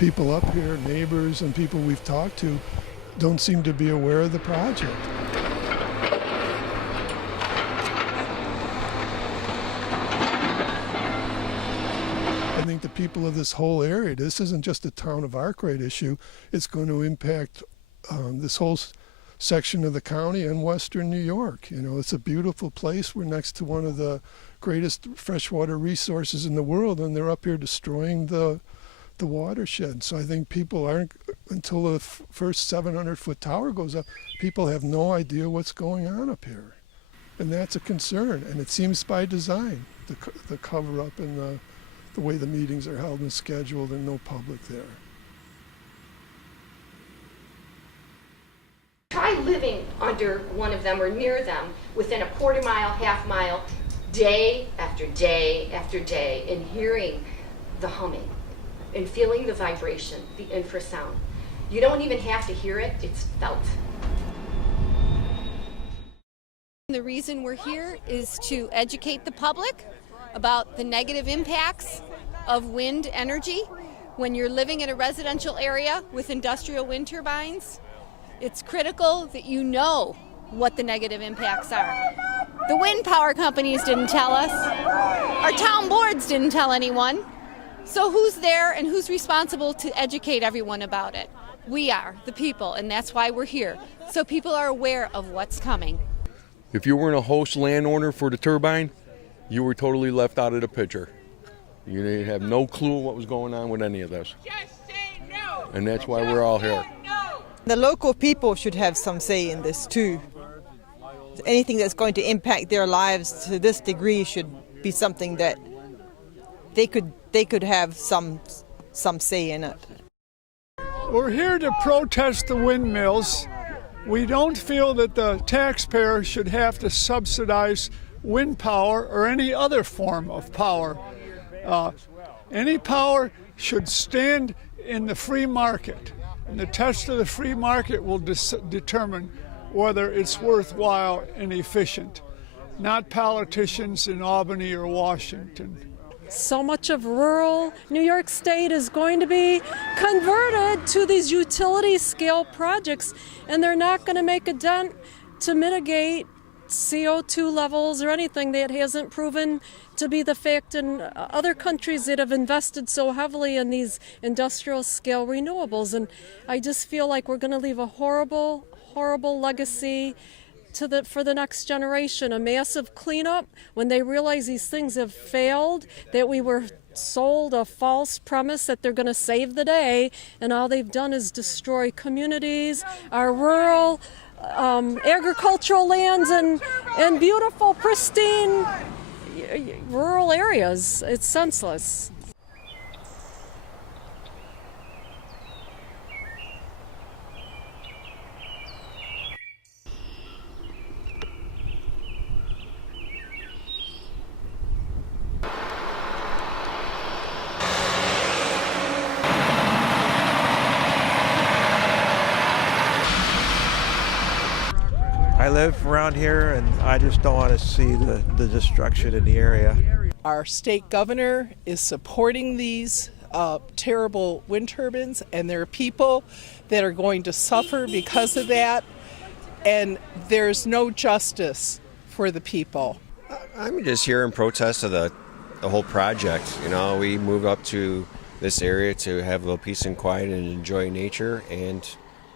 people up here, neighbors and people we've talked to, don't seem to be aware of the project. I think the people of this whole area, this isn't just a town of Arkwright issue, it's going to impact this whole section of the county and western New York. You know, it's a beautiful place. We're next to one of the greatest freshwater resources in the world, and they're up here destroying the watershed. So I think people aren't, until the first 700-foot tower goes up, people have no idea what's going on up here. And that's a concern, and it seems by design, the cover-up and the way the meetings are held and scheduled and no public there. Try living under one of them or near them within a quarter mile, half mile, day after day after day, and hearing the humming and feeling the vibration, the infrasound. You don't even have to hear it, it's felt. The reason we're here is to educate the public about the negative impacts of wind energy. When you're living in a residential area with industrial wind turbines, it's critical that you know what the negative impacts are. The wind power companies didn't tell us. Our town boards didn't tell anyone. So who's there and who's responsible to educate everyone about it? We are, the people, and that's why we're here, so people are aware of what's coming. If you weren't a host landowner for the turbine, you were totally left out of the picture. You didn't have no clue what was going on with any of this. Just say no. And that's why we're all here. The local people should have some say in this too. Anything that's going to impact their lives to this degree should be something that they could have some say in it. We're here to protest the windmills. We don't feel that the taxpayer should have to subsidize wind power or any other form of power. Any power should stand in the free market, and the test of the free market will determine whether it's worthwhile and efficient, not politicians in Albany or Washington. So much of rural New York State is going to be converted to these utility scale projects, and they're not going to make a dent to mitigate CO2 levels or anything that hasn't proven to be the fact in other countries that have invested so heavily in these industrial scale renewables. And I just feel like we're going to leave a horrible, horrible legacy for the next generation, a massive cleanup when they realize these things have failed, that we were sold a false premise that they're going to save the day, and all they've done is destroy communities, our rural agricultural lands and beautiful, pristine rural areas. It's senseless. I live around here, and I just don't want to see the destruction in the area. Our state governor is supporting these terrible wind turbines, and there are people that are going to suffer because of that, and there's no justice for the people. I'm just here in protest of the whole project. You know, we moved up to this area to have a little peace and quiet and enjoy nature, and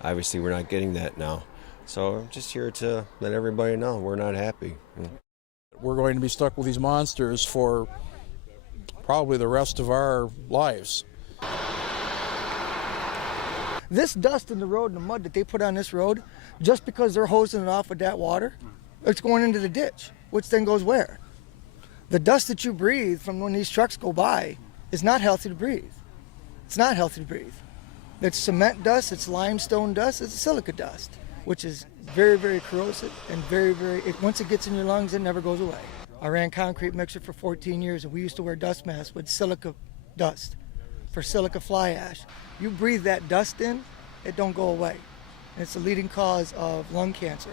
obviously we're not getting that now. So I'm just here to let everybody know we're not happy. We're going to be stuck with these monsters for probably the rest of our lives. This dust in the road and the mud that they put on this road, just because they're hosing it off with that water, it's going into the ditch, which then goes where? The dust that you breathe from when these trucks go by is not healthy to breathe. It's not healthy to breathe. It's cement dust, it's limestone dust, it's silica dust, which is very, very corrosive and once it gets in your lungs, it never goes away. I ran concrete mixer for 14 years, and we used to wear dust masks with silica dust for silica fly ash. You breathe that dust in, it don't go away. And it's the leading cause of lung cancer.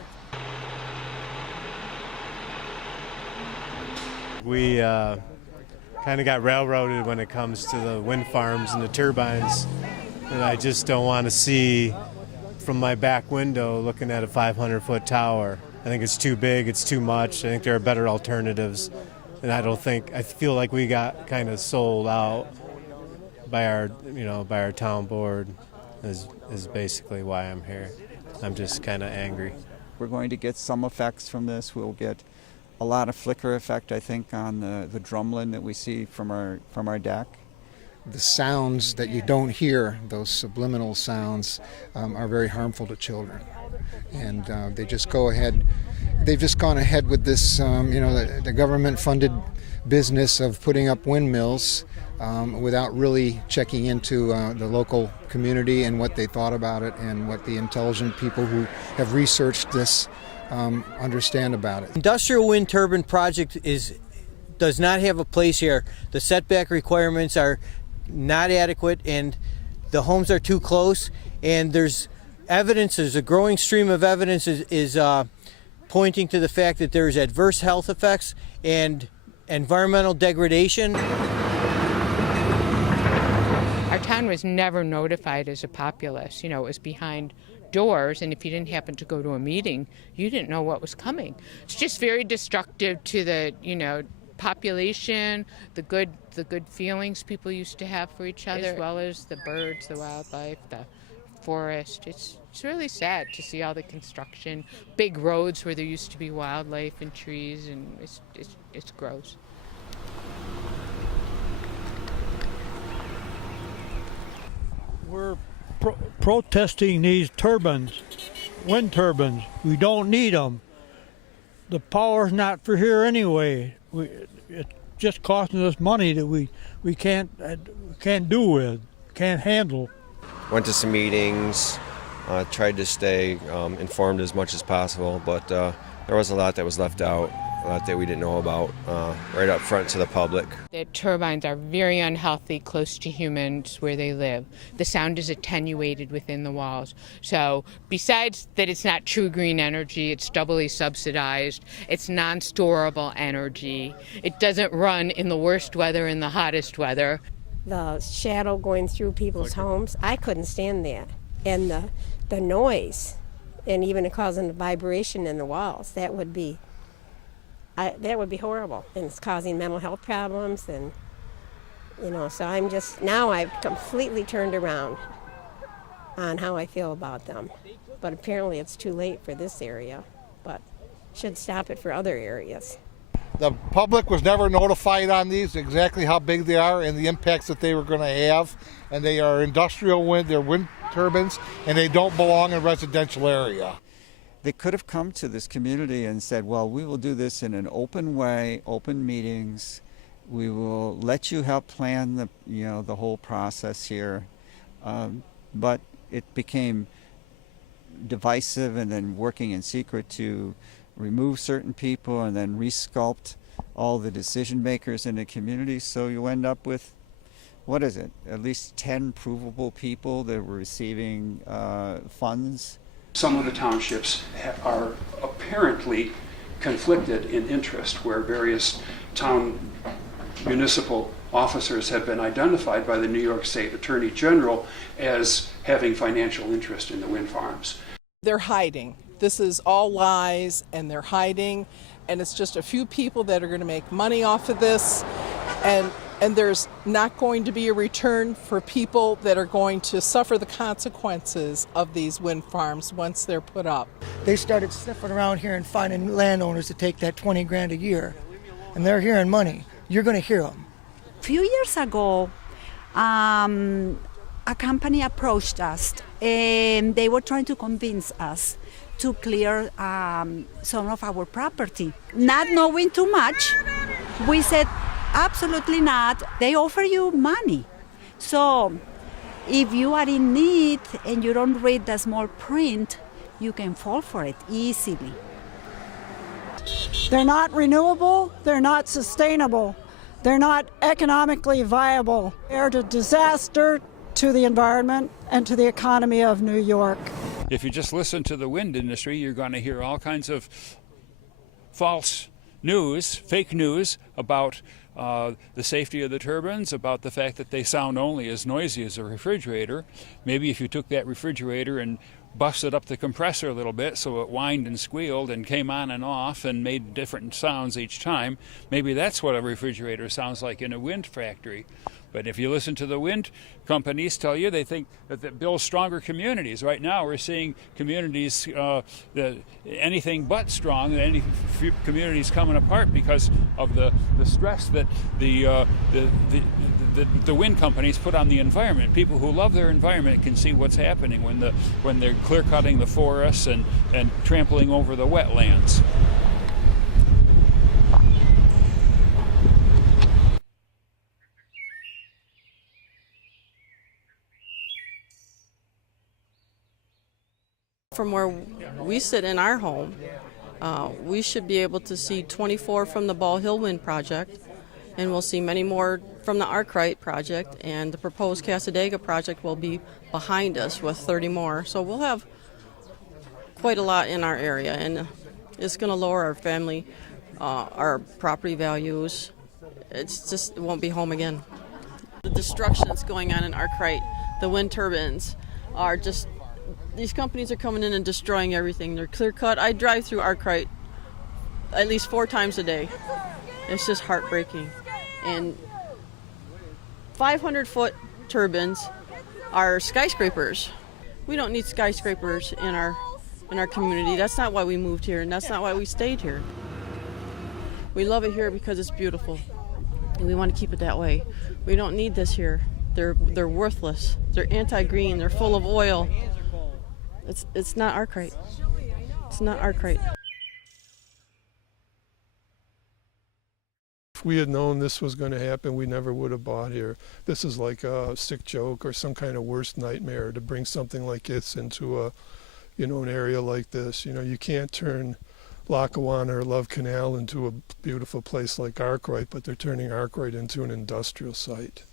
We kind of got railroaded when it comes to the wind farms and the turbines. And I just don't want to see from my back window looking at a 500-foot tower. I think it's too big, it's too much. I think there are better alternatives. And I feel like we got kind of sold out by our town board is basically why I'm here. I'm just kind of angry. We're going to get some effects from this. We'll get a lot of flicker effect, I think, on the drumlin that we see from our deck. The sounds that you don't hear, those subliminal sounds, are very harmful to children. And they've just gone ahead with this, the government-funded business of putting up windmills without really checking into the local community and what they thought about it and what the intelligent people who have researched this understand about it. Industrial wind turbine project does not have a place here. The setback requirements are not adequate and the homes are too close, and there's a growing stream of evidence is pointing to the fact that there's adverse health effects and environmental degradation. Our town was never notified as a populace. It was behind doors, and if you didn't happen to go to a meeting, you didn't know what was coming. It's just very destructive to the, population, the good feelings people used to have for each other, as well as the birds, the wildlife, the forest. It's really sad to see all the construction, big roads where there used to be wildlife and trees, and it's gross. We're protesting these turbines, wind turbines. We don't need them. The power's not for here anyway. It's just costing us money that we can't do with, can't handle. Went to some meetings, tried to stay informed as much as possible, but there was a lot that was left out, a lot that we didn't know about right up front to the public. The turbines are very unhealthy close to humans where they live. The sound is attenuated within the walls. So besides that it's not true green energy, it's doubly subsidized, it's non-storable energy. It doesn't run in the worst weather and the hottest weather. The shadow going through people's homes, I couldn't stand that. And the noise, and even causing the vibration in the walls, that would be horrible, and it's causing mental health problems, and so I've completely turned around on how I feel about them. But apparently it's too late for this area, but should stop it for other areas. The public was never notified on these, exactly how big they are and the impacts that they were going to have, and they are industrial wind, they're wind turbines, and they don't belong in a residential area. They could have come to this community and said, well, we will do this in an open way, open meetings. We will let you help plan the whole process here. But it became divisive, and then working in secret to remove certain people and then resculpt all the decision makers in the community. So you end up with, at least 10 provable people that were receiving funds. Some of the townships are apparently conflicted in interest, where various town municipal officers have been identified by the New York State Attorney General as having financial interest in the wind farms. They're hiding. This is all lies, and they're hiding, and it's just a few people that are going to make money off of this, and there's not going to be a return for people that are going to suffer the consequences of these wind farms once they're put up. They started sniffing around here and finding landowners to take that 20 grand a year, and they're hearing money. You're going to hear them. A few years ago, a company approached us, and they were trying to convince us to clear some of our property. Not knowing too much, we said, absolutely not. They offer you money. So if you are in need and you don't read the small print, you can fall for it easily. They're not renewable, they're not sustainable, they're not economically viable. They're a disaster to the environment and to the economy of New York. If you just listen to the wind industry, you're going to hear all kinds of false news, fake news about the safety of the turbines, about the fact that they sound only as noisy as a refrigerator. Maybe if you took that refrigerator and busted up the compressor a little bit so it whined and squealed and came on and off and made different sounds each time, maybe that's what a refrigerator sounds like in a wind factory. But if you listen to the wind companies tell you, they think that it builds stronger communities. Right now we're seeing communities anything but strong, any communities coming apart because of the stress that the wind companies put on the environment. People who love their environment can see what's happening when they're clear cutting the forests and trampling over the wetlands. From where we sit in our home, we should be able to see 24 from the Ball Hill Wind Project, and we'll see many more from the Arkwright Project, and the proposed Cassadaga Project will be behind us with 30 more. So we'll have quite a lot in our area, and it's going to lower our family, our property values. It's just, it won't be home again. The destruction that's going on in Arkwright, the wind turbines are just, these companies are coming in and destroying everything. They're clear cut. I drive through Arkwright at least 4 times a day. It's just heartbreaking. And 500-foot turbines are skyscrapers. We don't need skyscrapers in our community. That's not why we moved here, and that's not why we stayed here. We love it here because it's beautiful, and we want to keep it that way. We don't need this here. They're worthless. They're anti-green. They're full of oil. It's not Arkwright. It's not Arkwright. If we had known this was going to happen, we never would have bought here. This is like a sick joke or some kind of worst nightmare to bring something like this into a, an area like this. You can't turn Lackawanna or Love Canal into a beautiful place like Arkwright, but they're turning Arkwright into an industrial site.